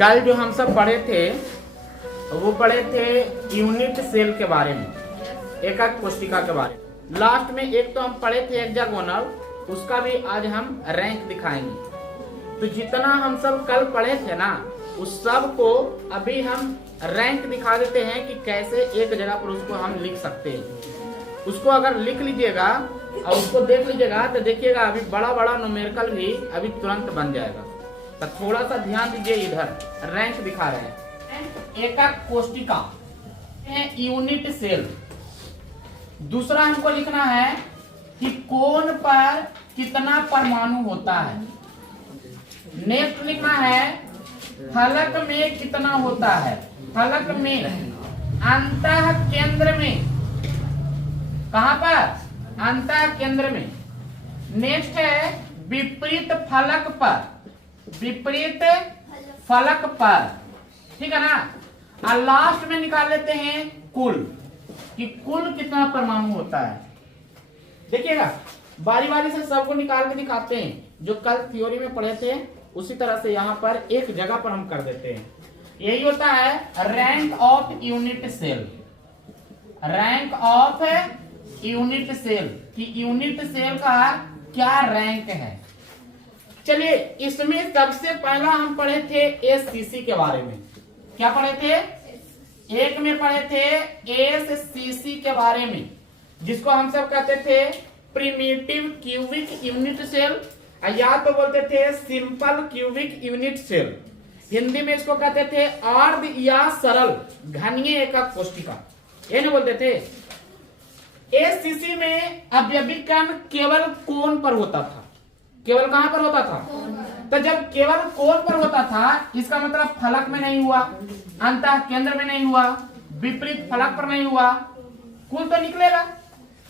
कल जो हम सब पढ़े थे वो पढ़े थे यूनिट सेल के बारे में, एकक कोशिका के बारे में। लास्ट में एक तो हम पढ़े थे हेक्सागोनल, उसका भी आज हम रैंक दिखाएंगे। तो जितना हम सब कल पढ़े थे ना, उस सब को अभी हम रैंक दिखा देते हैं कि कैसे एक जगह पर उसको हम लिख सकते हैं। उसको अगर लिख लीजिएगा और उसको देख लीजिएगा तो देखिएगा अभी बड़ा बड़ा न्यूमेरिकल भी अभी तुरंत बन जाएगा। तो थोड़ा सा ध्यान दीजिए, इधर रैंक दिखा रहे हैं। एकक कोशिका यूनिट सेल। दूसरा हमको लिखना है कि कोण पर कितना परमाणु होता है। नेक्स्ट लिखना है फलक में कितना होता है। फलक में अंतः केंद्र में, कहां पर? अंतः केंद्र में। नेक्स्ट है विपरीत फलक पर, विपरीत फलक पर, ठीक है ना। और लास्ट में निकाल लेते हैं कुल, कि कुल कितना परमाणु होता है। देखिएगा बारी बारी से सबको निकाल के दिखाते हैं। जो कल थ्योरी में पढ़े थे उसी तरह से यहाँ पर एक जगह पर हम कर देते हैं। यही होता है rank of unit cell. Rank of unit cell, कि यूनिट सेल का क्या रैंक है। चलिए इसमें सबसे पहला हम पढ़े थे एससीसी के बारे में। क्या पढ़े थे? एक में पढ़े थे एससीसी के बारे में, जिसको हम सब कहते थे प्रिमिटिव क्यूबिक यूनिट सेल, या तो बोलते थे simple cubic unit cell. Hindi में इसको कहते थे अर्ध या सरल घनीय एकक कोशिका, ये नहीं बोलते थे। एससीसी में अवयवी कण केवल कोण पर होता था। केवल कहां पर होता था? तो जब केवल कोण पर होता था, इसका मतलब फलक में नहीं हुआ, अंतः केंद्र में नहीं हुआ, विपरीत फलक पर नहीं हुआ, कुल तो निकलेगा।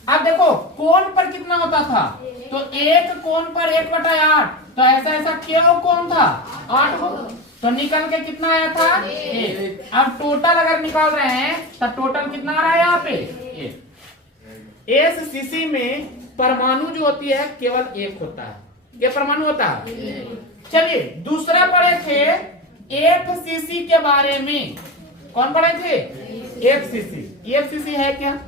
अब देखो कोण पर कितना होता था, तो एक कोण पर 1/8, तो ऐसा ऐसा क्यों कोण था? 8 को, तो निकल के कितना आया था? 1। अब टोटल अगर निकाल रहे हैं तो टोटल कितना आ रहा है यहाँ पे? 1। एससीसी में परमाणु जो होती है केवल 1 होता है। ये परमाणु होता है। चलिए दूसरा पढ़े थे एफसीसी के बारे में। कौन पढ़े थे? एफसीसी। एफसीसी है क्या?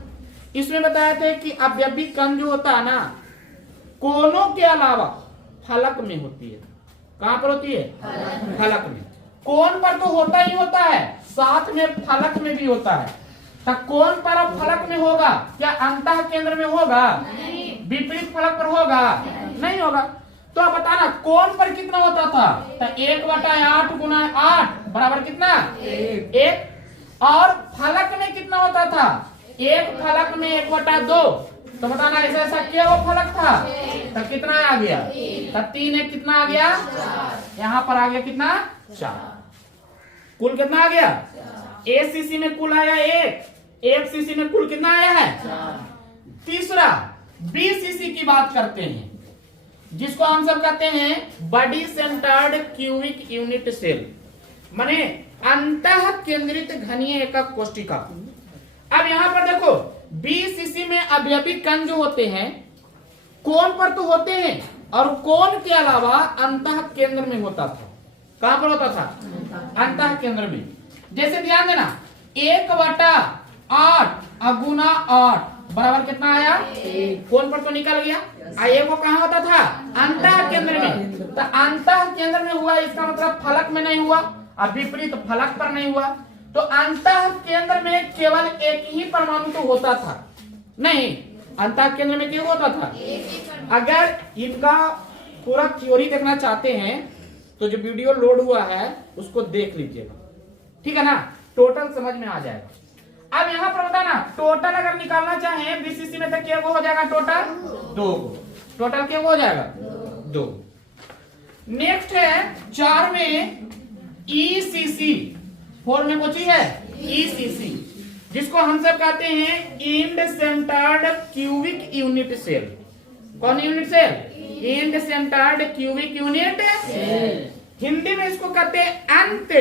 इसमें बताया थे कि अवयवी कण जो होता है ना, कोनों के अलावा फलक में होती है। कहां पर होती है? फलक में। कोण पर तो होता ही होता है, साथ में फलक में भी होता है। तो कोण पर अब फलक में होगा क्या? अंतः केंद्र में होगा? विपरीत फलक पर होगा? नहीं होगा। तो अब बताना कोण पर कितना होता था? तो 1/8 गुना 8 बराबर कितना? 1। और फलक में कितना होता था? एक फलक में 1/2। तो बताना ऐसा ऐसा क्या वो फलक था? तो कितना आ गया? तो 3 1 कितना आ गया? यहाँ पर आ गया कितना? 4। कुल कितना आ गया? एसीसी में कुल आया 1, एफसीसी में कुल कितना आया है? 4। तीसरा बीसीसी की बात करते हैं, जिसको हम सब कहते हैं body centred cubic unit cell, माने अंतः केंद्रित घनीय एकक कोशिका। अब यहां पर देखो बीसीसी में अवयवी कण जो होते हैं कोण पर तो होते हैं, और कोण के अलावा अंतः केंद्र में होता था। कहां पर होता था? अंतः केंद्र में। जैसे ध्यान देना 1/8 गुना 8 बराबर कितना आया? कोण पर तो निकल गया। ये वो कहां होता था? अंतः केंद्र में। तो अंतः केंद्र में हुआ, इसका मतलब फलक में नहीं हुआ, और विपरीत फलक पर नहीं हुआ। तो अंतः केंद्र में केवल एक ही परमाणु तो होता था। नहीं, अंतः केंद्र में क्या होता था? अगर इनका पूरा थ्योरी देखना चाहते हैं तो जो वीडियो लोड हुआ है उसको देख लीजिएगा, ठीक है ना। टोटल समझ में आ जाएगा। अब यहाँ पर बताना टोटल अगर निकालना चाहे बीसीसी में तो क्या हो जाएगा? टोटल 2। टोटल क्या हो जाएगा? 2। नेक्स्ट है 4 में ईसीसी, 4 में पूछी है ईसीसी, जिसको हम सब कहते हैं end centered cubic unit cell. कौन unit cell? End centered cubic unit cell. Hindi में इसको कहते हैं अंत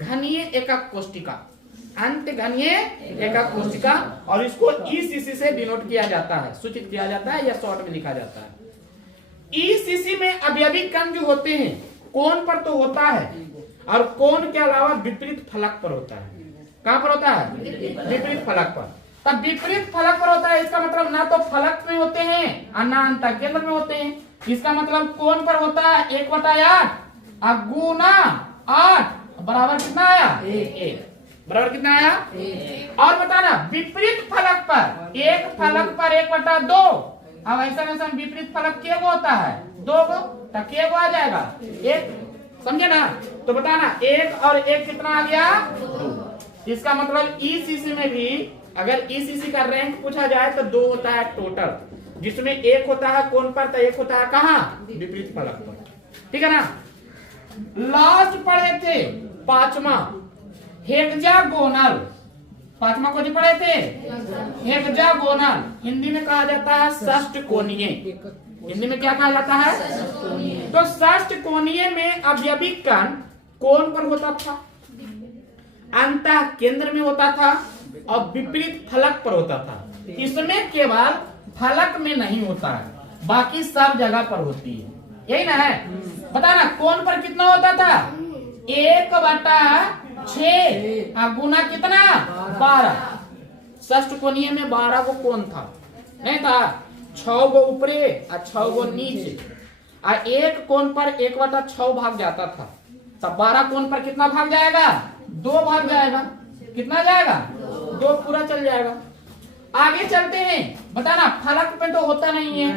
घनीय एकक कोशिका। अंत घनीय एकक कोशिका, और इसको ईसीसी से डिनोट किया जाता है, सूचित किया जाता है, या शॉर्ट में लिखा जाता है। ईसीसी में अवयवी कण जो होते हैं कोण पर तो होता है, और कोण के अलावा विपरीत फलक पर होता है। कहां पर होता है? विपरीत फलक पर। तब विपरीत फलक पर होता है, इसका मतलब ना तो फलक में होते हैं और ना अंतः केंद्र में होते हैं। इसका मतलब कोण पर होता है 1/8 और गुना 8 बराबर कितना आया? 1 बराबर कितना आया? और बताना विपरीत फलक पर, एक फलक पर 1/2। अब ऐसा विपरीत फलक के गो होता है? 2 गो, तो के गो आ जाएगा 1, समझे ना? तो बताना 1 और 1 कितना आ गया? 2। इसका मतलब ईसीसी में भी अगर ईसीसी का रैंक पूछा जाए तो 2 होता है टोटल, जिसमें 1 होता है कोण पर तो 1 होता है कहां? विपरीत फलक पर। ठीक है ना? लास्ट पढ़े थे 5वां हेक्सागोनल। 5वां को पढ़े थे हेक्सागोनल, हिंदी में कहा जाता है षष्ठकोणीय। हिंदी में क्या कहा जाता है? तो षष्ठकोणीय में अवयविक कण कोण पर होता था, अंतः केंद्र में होता था और विपरीत फलक पर होता था। इसमें केवल फलक में नहीं होता है, बाकी सब जगह पर होती है। यही ना है? बताना कोण पर कितना होता था? 1/6 और गुना कितना? 12। षष्ठकोणीय में 12 गो कोण था, नहीं था? 6 गो ऊपरे और 6 गो नीचे, और एक कोण पर 1/6 भाग जाता था। तब 12 कोण पर कितना भाग जाएगा? 2 भाग जाएगा। कितना जाएगा? 2 पूरा चल जाएगा। आगे चलते हैं। बताना फलक पे तो होता नहीं है,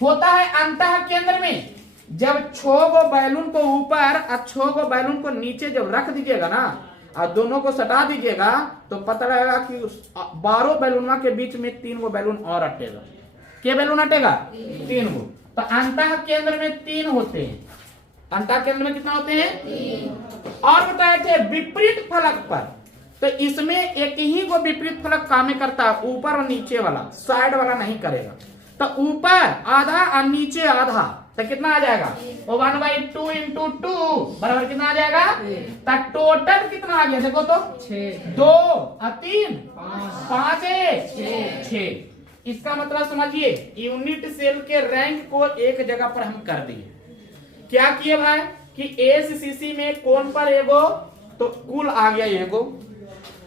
होता है अंतः केंद्र में। जब 6 गो बैलून को ऊपर और 6 गो बैलून को नीचे जब रख दीजिएगा ना और दोनों को सटा दीजिएगा तो पता लगेगा कि 12 बैलून के बीच में 3 गो बैलून और अटेगा। क्या बैलून अटेगा? 3 गो। तो अंतः केंद्र में 3 होते हैं। अंतः केंद्र में कितना होते हैं? 3। और बताए थे विपरीत फलक पर, तो इसमें एक ही को विपरीत फलक काम करता है, ऊपर और नीचे वाला, साइड वाला नहीं करेगा। तो ऊपर आधा और नीचे आधा, तो कितना आ जाएगा? 1/2 × 2 बराबर कितना आ जाएगा? तो टोटल कितना आ गया? देखो तो 2 और 3 5 6। इसका मतलब समझिए यूनिट सेल के रैंक को एक जगह पर हम कर दिए। क्या किए भाई कि एससीसी में कोण पर एगो, तो कुल आ गया एगो।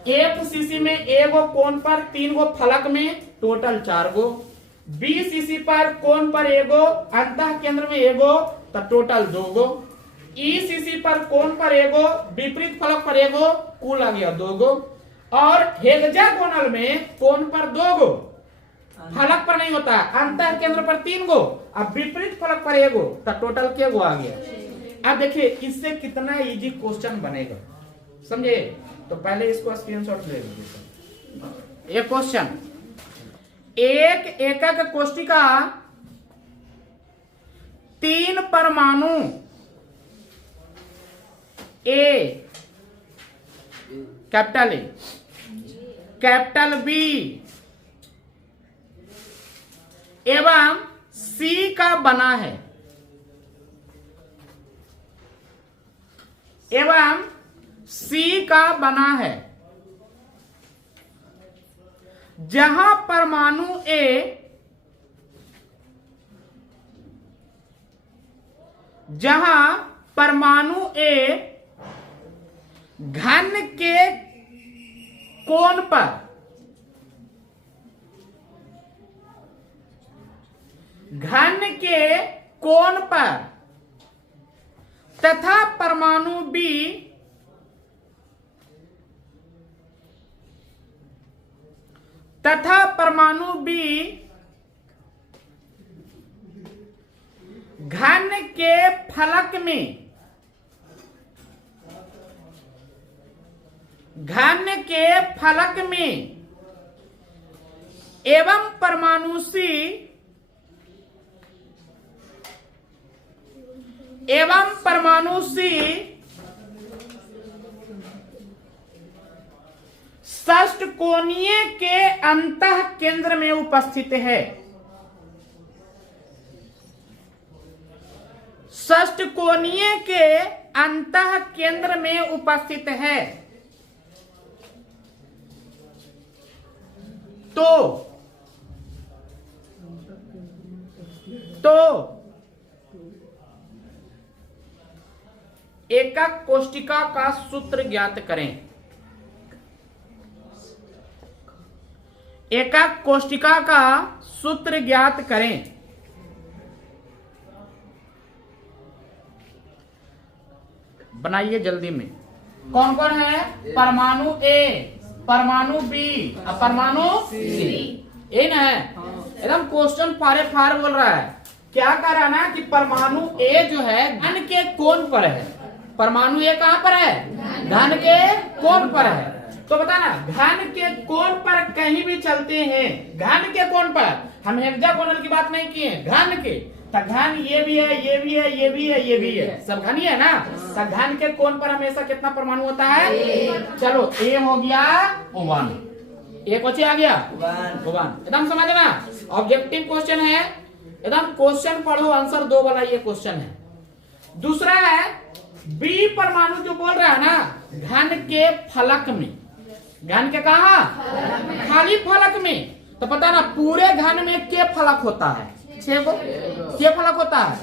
एफसीसी में एगो कोण पर 3 गो फलक में टोटल 4 गो। बीसीसी पर कोण पर एगो, अंतः केंद्र में एगो, तो टोटल 2 गो। ईसीसी पर कोण पर एगो, विपरीत फलक पर एगो, कुल आ गया 2 गो। और हेक्सागोनल में कोण पर 2 गो, फलक पर नहीं होता, अंतः केंद्र पर 3 गो, अब विपरीत फलक पर एगो, तो टोटल क्या गो आ गया। अब देखिए इससे कितना इजी क्वेश्चन बनेगा, समझे? तो पहले इसको स्क्रीनशॉट ले लीजिए। एक क्वेश्चन, एक एकक कोष्टिका 3 परमाणु ए, कैपिटल ए, कैपिटल बी एवं सी का बना है, एवं सी का बना है, जहां परमाणु ए घन के कोण पर तथा परमाणु बी घन के फलक में एवं परमाणु सी षष्ठकोणीय के अंतः केंद्र में उपस्थित है। षष्ठकोणीय के अंतः केंद्र में उपस्थित है तो एकक कोष्टिका का सूत्र ज्ञात करें। एकक कोष्टिका का सूत्र ज्ञात करें। बनाइए जल्दी में। कौन कौन है? परमाणु ए, परमाणु बी और परमाणु सी। ये ना है, एकदम क्वेश्चन फारे फार बोल रहा है। क्या कर रहा है ना कि परमाणु ए जो है घन के कोण पर है। परमाणु ए कहां पर है? घन के कोण पर है। तो बता ना, घन के कोण पर कहीं भी चलते हैं, घन के कोण पर, हम हेक्सागोनल की बात नहीं किए, घन के। तो घन ये भी है, ये भी है, ये भी है, ये भी है, सब घन ही है ना। तो घन के कोण पर हमेशा कितना परमाणु होता है? चलो ए हो गया 1, एक बचे आ गया 1। एकदम समझ ना, ऑब्जेक्टिव क्वेश्चन है, एकदम क्वेश्चन पढ़ो आंसर दो वाला ये क्वेश्चन है। दूसरा है बी परमाणु जो बोल रहा है ना, घन के फलक में, घन के कहा? खाली फलक में। तो पता ना पूरे घन में के फलक होता है? 6 को के फलक होता है।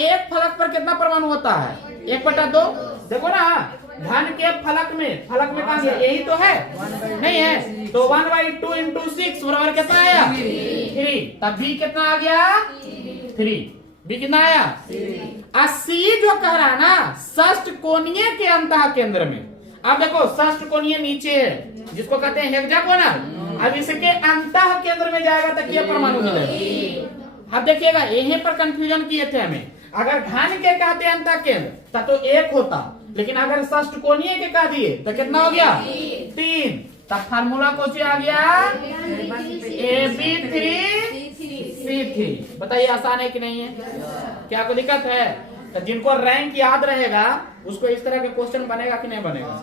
एक फलक पर कितना परमाणु होता है? 1/2। देखो ना, घन के फलक में कहा गया? यही तो है, नहीं है? तो 1/2 × 6 बराबर कितना आया? 3। तब बी कितना आ गया? 3। बी कितना आया? सी जो कह रहा है ना, षष्ठ कोणीय के अंतः केंद्र में। अब देखो षष्ठ कोणीय नीचे है, जिसको कहते हैं हेक्सागोनल। अब इसके अंतः केंद्र में जाएगा तो क्या परमाणु मिलेगा? अब देखिएगा, यहीं पर कंफ्यूजन किए थे हमें। अगर घन के कहते हैं अंतः केंद्र तो 1 होता, लेकिन अगर षष्ठ कोणीय के कह दिए तो कितना हो गया? 3। तब फार्मूला कौन सा आ गया? AB3C3। बताइए आसान है कि नहीं है? क्या कोई दिक्कत है? तो जिनको रैंक याद रहेगा उसको इस तरह के क्वेश्चन बनेगा कि नहीं बनेगा?